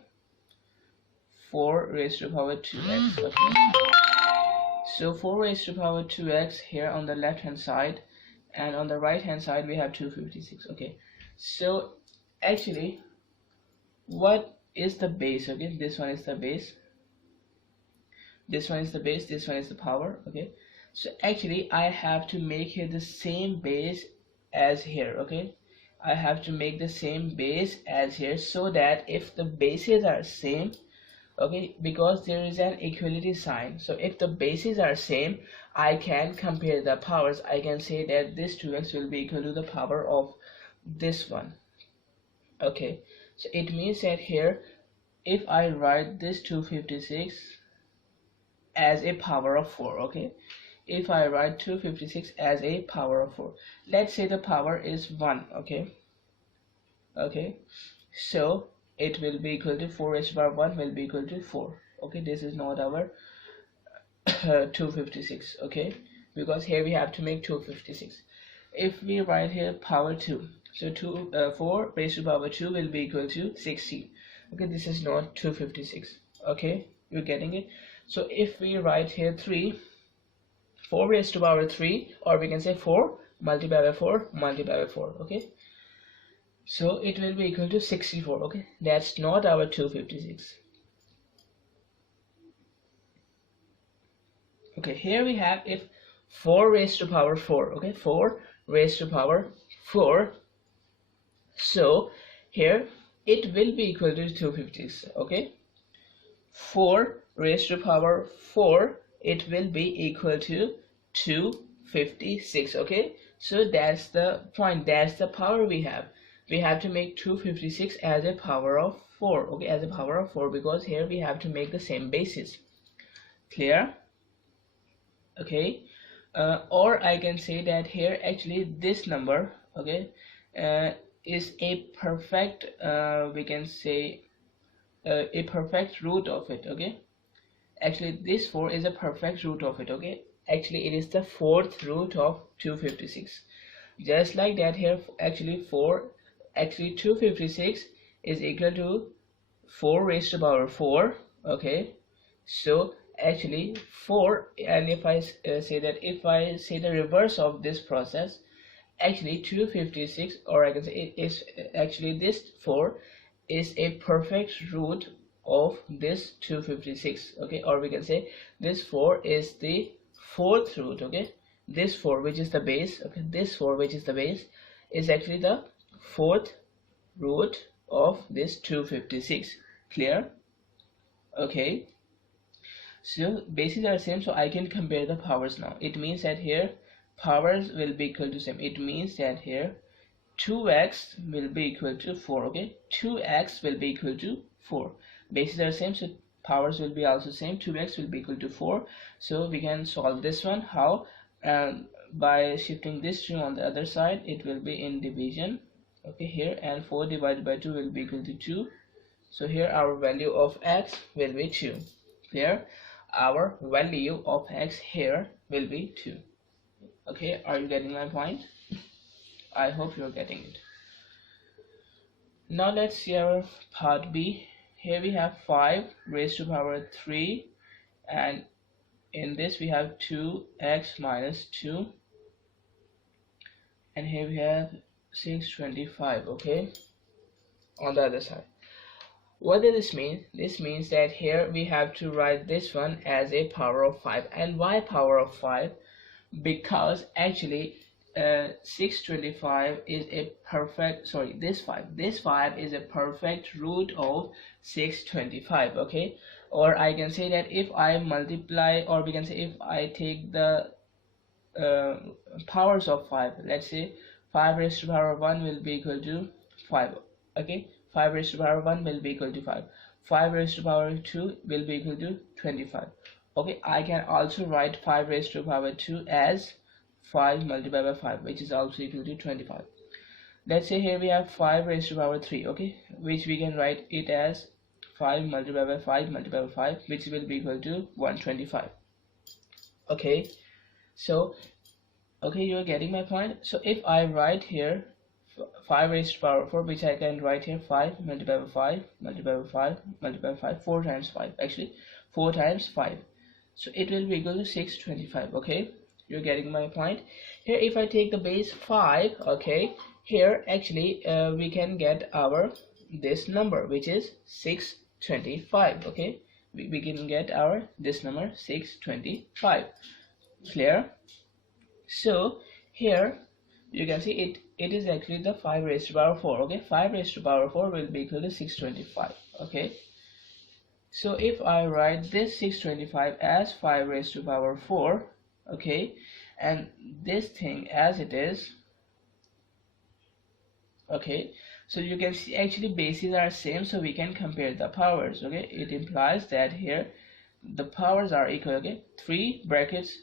4 raised to power 2x. Okay, so 4 raised to power 2x here on the left hand side, and on the right hand side we have 256. Okay, so actually what is the base? Okay, this one is the base, this one is the base, this one is the power. Okay, so actually I have to make here the same base as here. Okay, I have to make the same base as here, so that if the bases are same, okay, because there is an equality sign, so if the bases are same, I can compare the powers. I can say that this 2x will be equal to the power of this one. Okay, so it means that here if I write this 256 as a power of 4, okay, if I write 256 as a power of 4, let's say the power is 1. Okay, so it will be equal to 4 raised to power 1 will be equal to 4. Okay, this is not our 256. Okay, because here we have to make 256. If we write here power 2, so 4 raised to power 2 will be equal to 16. Okay, this is not 256. Okay, you're getting it? So if we write here 4 raised to power 3, or we can say 4 multiplied by 4 multiplied by 4. Okay, so it will be equal to 64. Okay, that's not our 256. Okay, here we have if 4 raised to power 4. Okay, 4 raised to power 4, so here it will be equal to 256. Okay, 4 raised to power 4, it will be equal to 256. Okay, so that's the point, that's the power we have. We have to make 256 as a power of 4. Okay, as a power of 4, because here we have to make the same basis. Clear? Okay, or I can say that here actually this number, okay, is a perfect we can say a perfect root of it. Okay, actually this 4 is a perfect root of it. Okay, actually it is the 4th root of 256. Just like that, here actually 256 is equal to 4 raised to power 4. Okay, so actually 4, and if I say that, if I say the reverse of this process, actually 256, or I can say it is actually this 4 is a perfect root of this 256. Okay, or we can say this 4 is the 4th root. Okay, this 4 which is the base, okay, this 4 which is the base is actually the 4th root of this 256. Clear? Okay, so bases are same, so I can compare the powers now. It means that here powers will be equal to same. It means that here 2x will be equal to 4. Okay, 2x will be equal to 4. Bases are same, so powers will be also same. 2x will be equal to 4. So we can solve this one. How? By shifting this 2 on the other side, it will be in division, okay, here, and 4 divided by 2 will be equal to 2. So here our value of x will be 2. Here our value of x here will be 2. Okay, are you getting my point? I hope you're getting it. Now let's see our part B. Here we have 5 raised to power 3, and in this we have 2x minus 2, and here we have 625, okay, on the other side. What does this mean? This means that here we have to write this one as a power of 5. And why power of 5? Because actually 625 is a perfect, sorry, this 5 is a perfect root of 625, okay. Or I can say that if I multiply, or we can say if I take the powers of 5, let's say 5 raised to power 1 will be equal to 5, okay. 5 raised to power 1 will be equal to 5. 5 raised to power 2 will be equal to 25. Okay, I can also write 5 raised to power 2 as 5 multiplied by 5, which is also equal to 25. Let's say here we have 5 raised to power 3, okay, which we can write it as 5 multiplied by 5 multiplied by 5, which will be equal to 125. Okay, so okay, you are getting my point. So if I write here 5 raised to power 4, which I can write here 5 multiplied by 5 multiplied by 5 multiplied by 5, 4 times 5, actually 4 times 5, so it will be equal to 625. Okay, you're getting my point. Here if I take the base 5, okay, here actually we can get our this number, which is 625. Okay, we can get our this number 625. Clear? So here you can see it is actually the 5 raised to power 4. Okay, 5 raised to power 4 will be equal to 625. Okay, so if I write this 625 as 5 raised to power 4, okay, and this thing as it is, okay, so you can see actually bases are same, so we can compare the powers. Okay, it implies that here the powers are equal. Okay, 3 brackets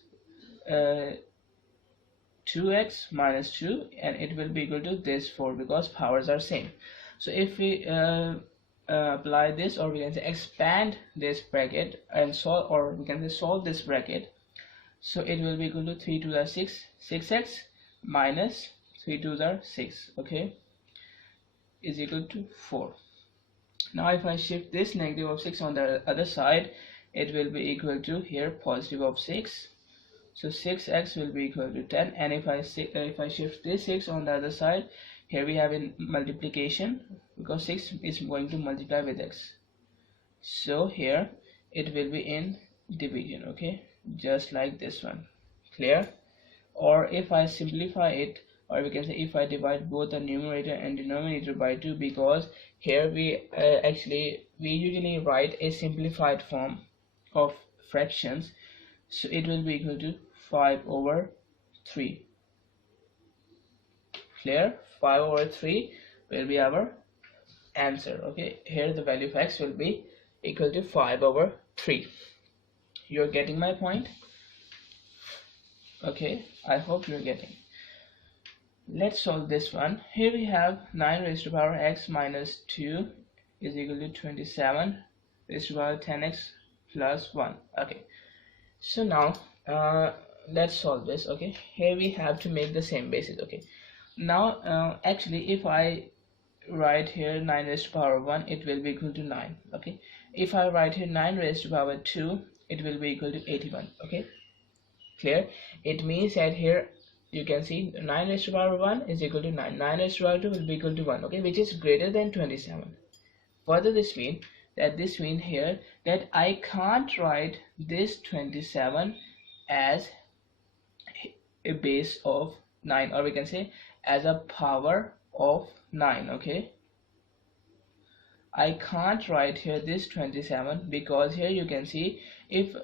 2x minus 2, and it will be equal to this 4 because powers are same. So if we apply this, or we can say expand this bracket and solve, or we can say solve this bracket, so it will be equal to 3 to the 6, 6x minus 3 to the 6, okay, is equal to 4. Now if I shift this negative of 6 on the other side, it will be equal to here positive of 6. So 6x will be equal to 10, and if I shift this 6 on the other side, here we have in multiplication, because 6 is going to multiply with x. So here it will be in division. Okay, just like this one. Clear? Or if I simplify it, or we can say if I divide both the numerator and denominator by 2, because here we usually write a simplified form of fractions, so it will be equal to 5 over 3. Clear? 5 over 3 will be our answer. Okay, here the value of x will be equal to 5 over 3. You're getting my point? Okay, I hope you're getting. Let's solve this one. Here we have 9 raised to power x minus 2 is equal to 27 raised to power 10x plus 1. Okay, so now let's solve this. Okay, here we have to make the same basis. Okay, now actually if I write here 9 raised to power 1, it will be equal to 9. Okay, if I write here 9 raised to power 2, it will be equal to 81. Okay, clear? It means that here you can see 9 raised to power 1 is equal to 9. 9 raised to power 2 will be equal to 1. Okay, which is greater than 27. What does this mean? That this means here that I can't write this 27 as a base of 9, or we can say as a power of 9. Okay, I can't write here this 27, because here you can see if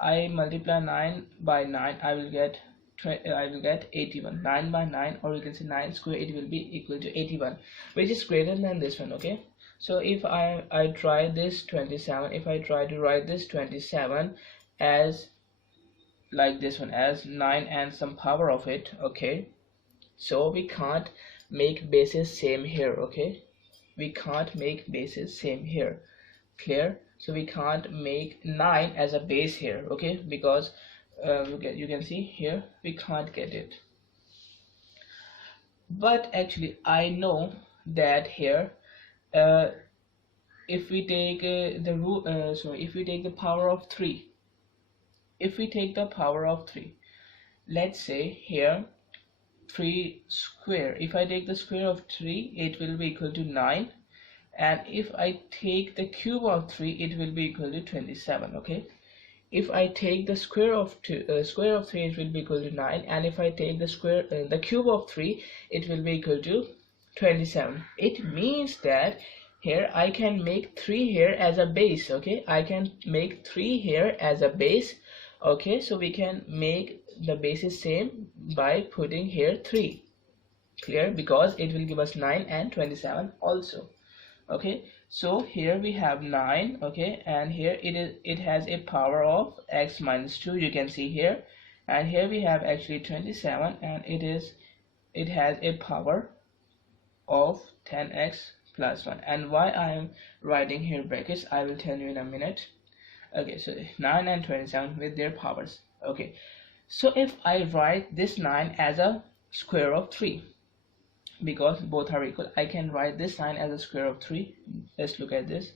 I multiply 9 by 9, I will get 81. 9 by 9, or we can say 9 square, it will be equal to 81, which is greater than this one. Okay, So if I try this 27, if I try to write this 27 as like this one, as 9 and some power of it, okay, so we can't make bases same here, okay, we can't make bases same here, clear? So we can't make 9 as a base here, okay, because you can see here we can't get it. But actually I know that here uh, if we take if we take the power of 3, if we take the power of 3, let's say here 3 square, if I take the square of 3 it will be equal to 9, and if I take the cube of 3 it will be equal to 27, okay. If I take the square of 3 it will be equal to 9, and if I take the cube of 3 it will be equal to 27. It means that here I can make 3 here as a base, okay, I can make 3 here as a base, okay. So we can make the bases same by putting here 3, clear, because it will give us 9 and 27 also, okay. So here we have 9, okay, and here it has a power of x minus 2, you can see here, and here we have actually 27, and it has a power of 10x plus 1. And why I am writing here brackets I will tell you in a minute, okay. So 9 and 27 with their powers, okay. So if I write this 9 as a square of 3, because both are equal, I can write this 9 as a square of 3. Let's look at this.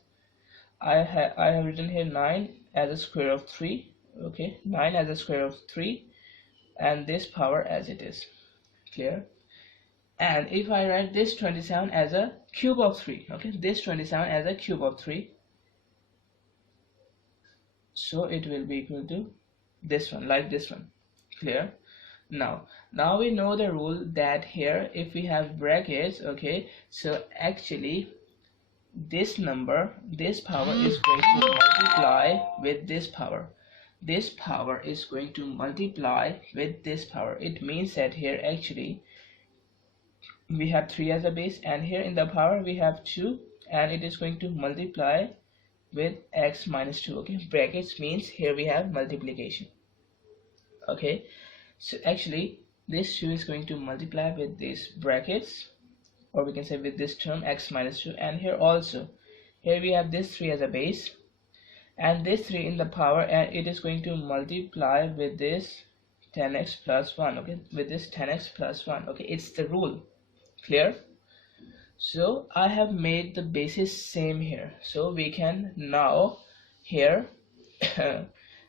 I have written here 9 as a square of 3, okay, 9 as a square of 3, and this power as it is, clear. And if I write this 27 as a cube of 3, okay, this 27 as a cube of 3, so it will be equal to this one, like this one, clear. Now we know the rule that here if we have brackets, okay, so actually this number, this power is going to multiply with this power, this power is going to multiply with this power. It means that here actually we have 3 as a base, and here in the power we have 2, and it is going to multiply with x minus 2, okay. Brackets means here we have multiplication, okay. So actually this 2 is going to multiply with these brackets, or we can say with this term x minus 2, and here also, here we have this 3 as a base, and this 3 in the power, and it is going to multiply with this 10x plus 1, okay, with this 10x plus 1, okay. It's the rule, clear. So I have made the bases same here, so we can now here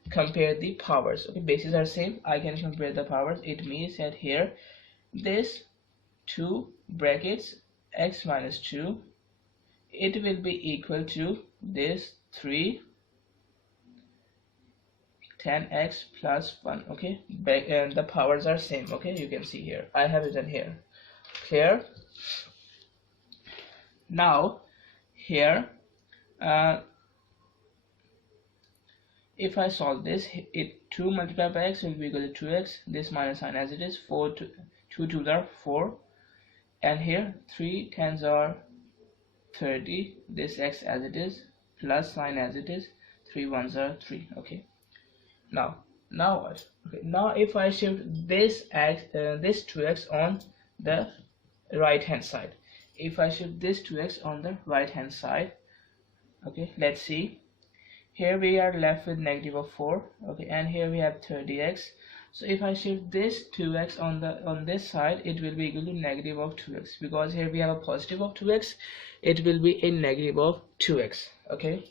compare the powers, okay. Bases are same, I can compare the powers. It means that here this 2 brackets x minus 2, it will be equal to this 3 10x plus 1, okay. And the powers are same, okay. You can see here I have written here, clear. Now here if I solve this, 2 multiplied by x will be equal to 2x, this minus sign as it is, 2 2s are 4, and here 3 tens are 30, this x as it is, plus sign as it is, 3 1s are 3, okay. Now what? Okay, now if I shift this x, this 2x on the right hand side, if I shift this 2x on the right hand side, okay, let's see. Here we are left with negative of 4, okay, and here we have 30x. So if I shift this 2x on this side, it will be equal to negative of 2x, because here we have a positive of 2x, it will be a negative of 2x, okay.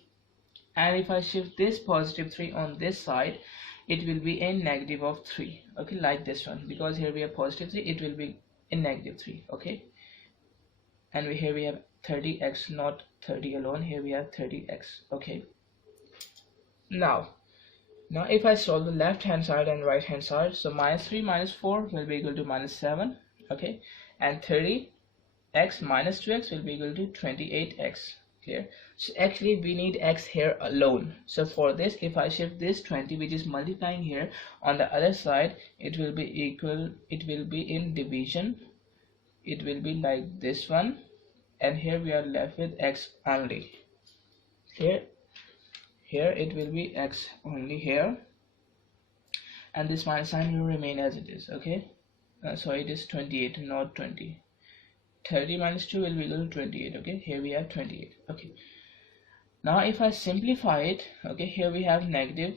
And if I shift this positive 3 on this side, it will be a negative of 3, okay, like this one, because here we have positive 3, it will be a negative 3, okay. And here we have 30x, not 30 alone, here we have 30x, okay. Now if I solve the left hand side and right hand side, so minus 3 minus 4 will be equal to minus 7, okay, and 30x minus 2x will be equal to 28x, clear. So actually we need x here alone, so for this if I shift this 20 which is multiplying here on the other side, it will be equal, it will be in division, it will be like this one, and here we are left with x only. Here it will be x only here, and this minus sign will remain as it is. Okay, so it is 28, not 20. 30 minus 2 will be equal to 28. Okay, here we have 28. Okay, now if I simplify it, okay, here we have negative.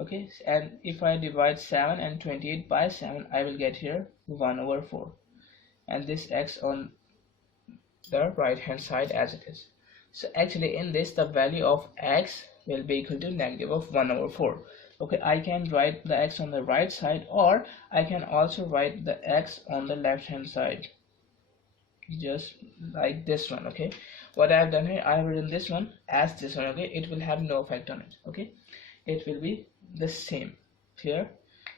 Okay, and if I divide 7 and 28 by 7, I will get here 1/4, and this x on the right hand side as it is. So actually in this, the value of x will be equal to negative of 1/4. Okay, I can write the x on the right side, or I can also write the x on the left hand side, just like this one. Okay, what I have done here, I have written this one as this one. Okay, it will have no effect on it. Okay, it will be the same. Clear?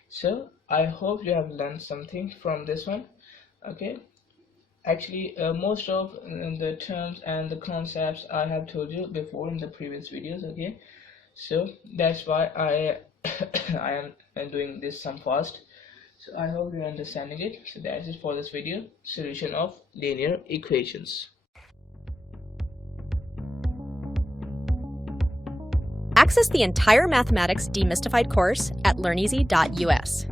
So I hope you have learned something from this one. Okay, actually most of the terms and the concepts I have told you before in the previous videos. Okay, so that's why I I am doing this some fast. So I hope you're understanding it. So that's it for this video, solution of linear equations. Access the entire Mathematics Demystified course at learneasy.us.